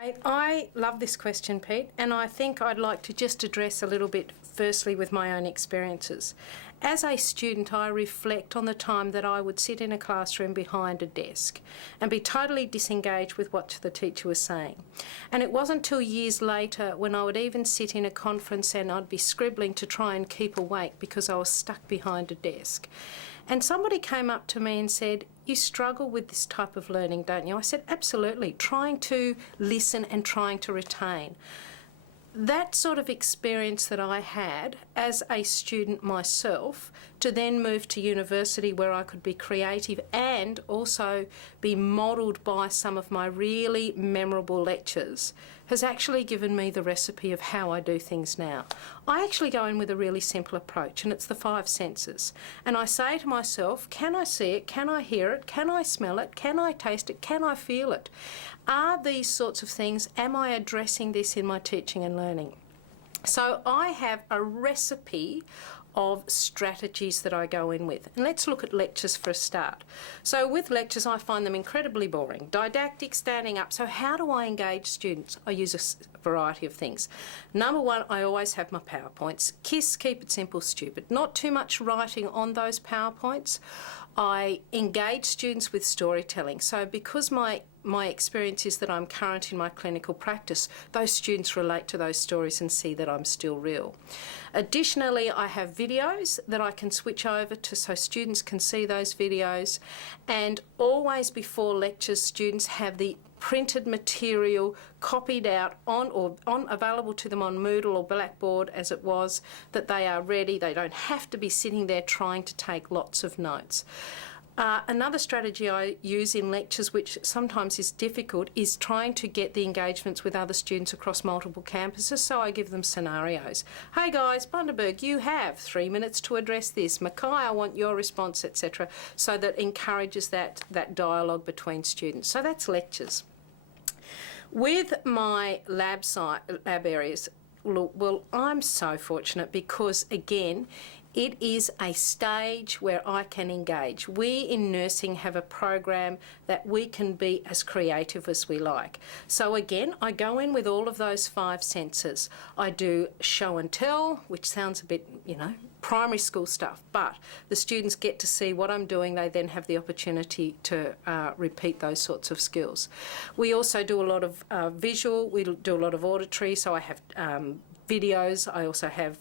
I love this question, Pete, and I think I'd like to just address a little bit firstly with my own experiences. As a student, I reflect on the time that I would sit in a classroom behind a desk and be totally disengaged with what the teacher was saying. And it wasn't until years later when I would even sit in a conference and I'd be scribbling to try and keep awake because I was stuck behind a desk. And somebody came up to me and said, "You struggle with this type of learning, don't you?" I said, "Absolutely, trying to listen and trying to retain." That sort of experience that I had as a student myself, to then move to university where I could be creative and also be modelled by some of my really memorable lectures, has actually given me the recipe of how I do things now. I actually go in with a really simple approach, and it's the 5 senses. And I say to myself, can I see it? Can I hear it? Can I smell it? Can I taste it? Can I feel it? Are these sorts of things, am I addressing this in my teaching and learning? So I have a recipe of strategies that I go in with. And let's look at lectures for a start. So with lectures, I find them incredibly boring. Didactic, standing up. So how do I engage students? I use a variety of things. Number one, I always have my PowerPoints. KISS, keep it simple, stupid. Not too much writing on those PowerPoints. I engage students with storytelling. So because my experience is that I'm current in my clinical practice, those students relate to those stories and see that I'm still real. Additionally, I have videos that I can switch over to so students can see those videos, and always before lectures, students have the printed material copied out on available to them on Moodle or Blackboard as it was, that they are ready. They don't have to be sitting there trying to take lots of notes. Another strategy I use in lectures, which sometimes is difficult, is trying to get the engagements with other students across multiple campuses. So I give them scenarios. Hey guys, Bundaberg, you have 3 minutes to address this. Mackay, I want your response, etc. So that encourages that dialogue between students. So that's lectures. With my lab areas, well, I'm so fortunate because, again, it is a stage where I can engage. We in nursing have a program that we can be as creative as we like. So again, I go in with all of those 5 senses. I do show and tell, which sounds a bit, primary school stuff, but the students get to see what I'm doing. They then have the opportunity to repeat those sorts of skills. We also do a lot of visual, we do a lot of auditory, so I have videos, I also have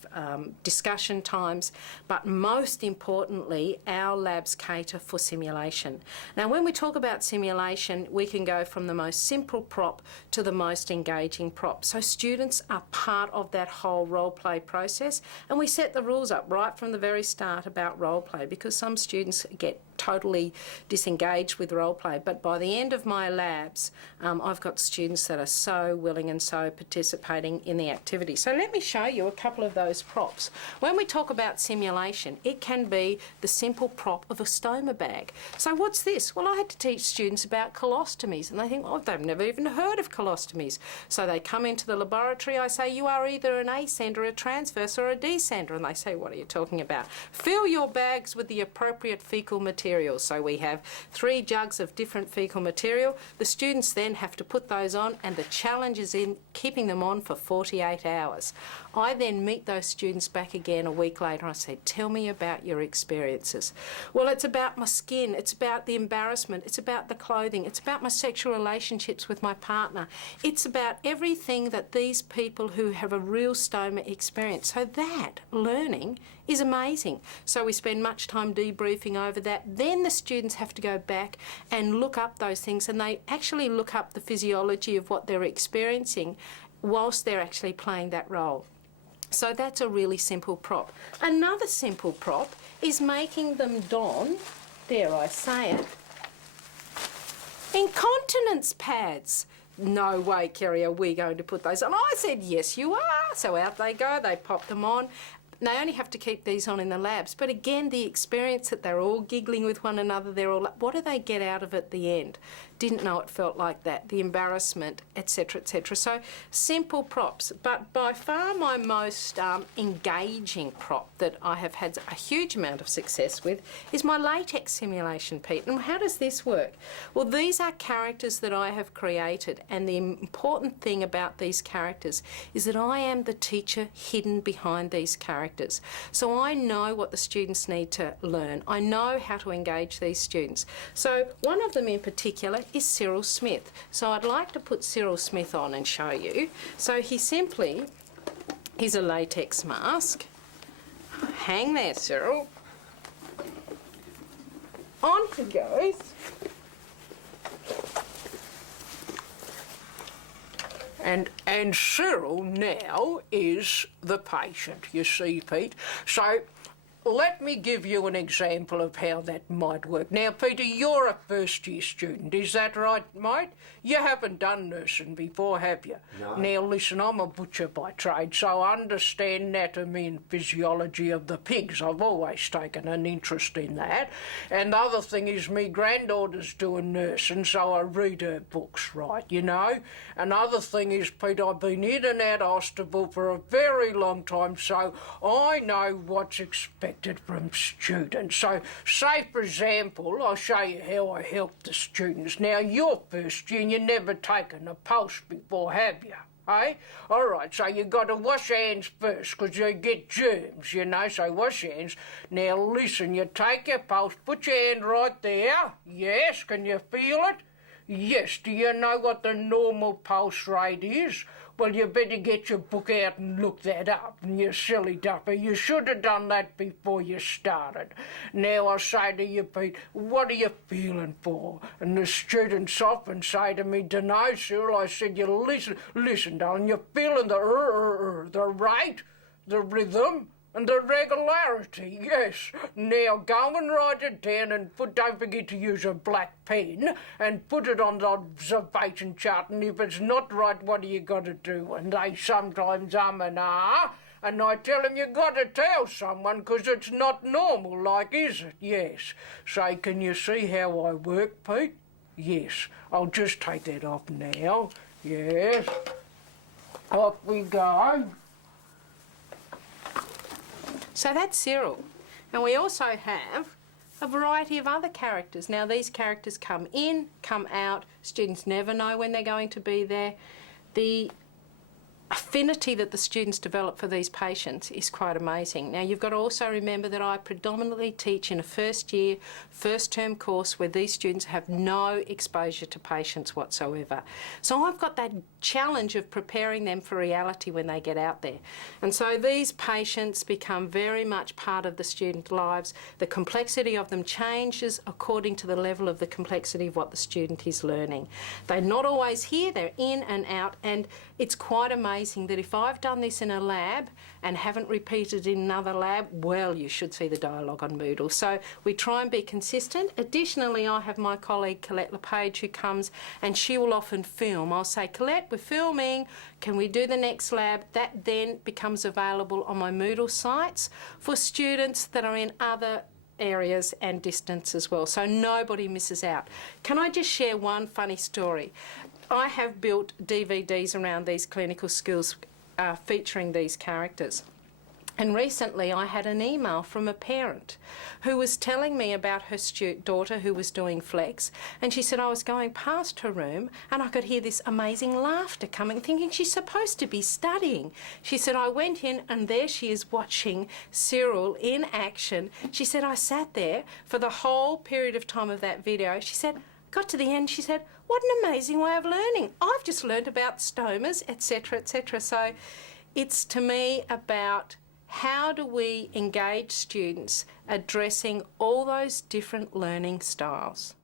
discussion times, but most importantly, our labs cater for simulation. Now, when we talk about simulation, we can go from the most simple prop to the most engaging prop. So students are part of that whole role play process, and we set the rules up right from the very start about role play, because some students get totally disengaged with role play, but by the end of my labs, I've got students that are so willing and so participating in the activity. So let me show you a couple of those props. When we talk about simulation, it can be the simple prop of a stoma bag. So what's this? Well, I had to teach students about colostomies, and they think, oh, they've never even heard of colostomies. So they come into the laboratory, I say, you are either an ascender, a transverse, or a descender, and they say, what are you talking about? Fill your bags with the appropriate fecal material. So we have 3 jugs of different fecal material. The students then have to put those on, and the challenge is in keeping them on for 48 hours. I then meet those students back again a week later and I say, tell me about your experiences. Well, it's about my skin, it's about the embarrassment, it's about the clothing, it's about my sexual relationships with my partner. It's about everything that these people who have a real stoma experience. So that learning is amazing. So we spend much time debriefing over that. Then the students have to go back and look up those things, and they actually look up the physiology of what they're experiencing whilst they're actually playing that role. So that's a really simple prop. Another simple prop is making them don, dare I say it, incontinence pads. No way, Kerry, are we going to put those on? I said, yes, you are. So out they go, they pop them on. and they only have to keep these on in the labs. But again, the experience that they're all giggling with one another, they're all like, what do they get out of it at the end? Didn't know it felt like that, the embarrassment, etc., etc. So simple props, but by far my most engaging prop that I have had a huge amount of success with is my latex simulation, Pete. And how does this work? Well, these are characters that I have created, and the important thing about these characters is that I am the teacher hidden behind these characters. So I know what the students need to learn. I know how to engage these students. So one of them in particular is Cyril Smith. So I'd like to put Cyril Smith on and show you. So he's a latex mask. Hang there, Cyril. On he goes. And Cyril now is the patient, you see, Pete. So let me give you an example of how that might work. Now, Peter, you're a first-year student, is that right, mate? You haven't done nursing before, have you? No. Now, listen, I'm a butcher by trade, so I understand anatomy and physiology of the pigs. I've always taken an interest in that. And the other thing is me granddaughter's doing nursing, so I read her books, right, you know? Another thing is, Pete, I've been in and out of hospital for a very long time, so I know what's expected from students. So, say for example, I'll show you how I help the students. Now, you're first year and you've never taken a pulse before, have you? Hey? All right, so you got to wash your hands first because you get germs, you know, so wash your hands. Now, listen, you take your pulse, put your hand right there. Yes, can you feel it? Yes, do you know what the normal pulse rate is? Well, you better get your book out and look that up, and you silly duffer. You should have done that before you started. Now I say to you, Pete, what are you feeling for? And the students often say to me, dunno, Cyril. I said, you listen, darling, you're feeling the rate, the rhythm, and the regularity, yes. Now go and write it down and don't forget to use a black pen and put it on the observation chart, and if it's not right, what do you got to do? And they sometimes and ah, and I tell them you got to tell someone because it's not normal, like, is it? Yes. Say, can you see how I work, Pete? Yes. I'll just take that off now. Yes. Off we go. So that's Cyril. And we also have a variety of other characters. Now these characters come in, come out, students never know when they're going to be there. The affinity that the students develop for these patients is quite amazing. Now you've got to also remember that I predominantly teach in a first year, first term course where these students have no exposure to patients whatsoever. So I've got that challenge of preparing them for reality when they get out there. And so these patients become very much part of the student lives. The complexity of them changes according to the level of the complexity of what the student is learning. They're not always here, they're in and out, and it's quite amazing that if I've done this in a lab and haven't repeated in another lab, well, you should see the dialogue on Moodle. So we try and be consistent. Additionally, I have my colleague Colette LePage who comes and she will often film. I'll say, Colette, we're filming, can we do the next lab? That then becomes available on my Moodle sites for students that are in other areas and distance as well, so nobody misses out. Can I just share one funny story? I have built DVDs around these clinical skills featuring these characters. And recently I had an email from a parent who was telling me about her daughter who was doing flex, and she said, I was going past her room and I could hear this amazing laughter coming, thinking she's supposed to be studying. She said, I went in and there she is watching Cyril in action. She said, I sat there for the whole period of time of that video. She said, got to the end, she said, what an amazing way of learning. I've just learned about stomas, etc., etc. So it's to me about how do we engage students addressing all those different learning styles.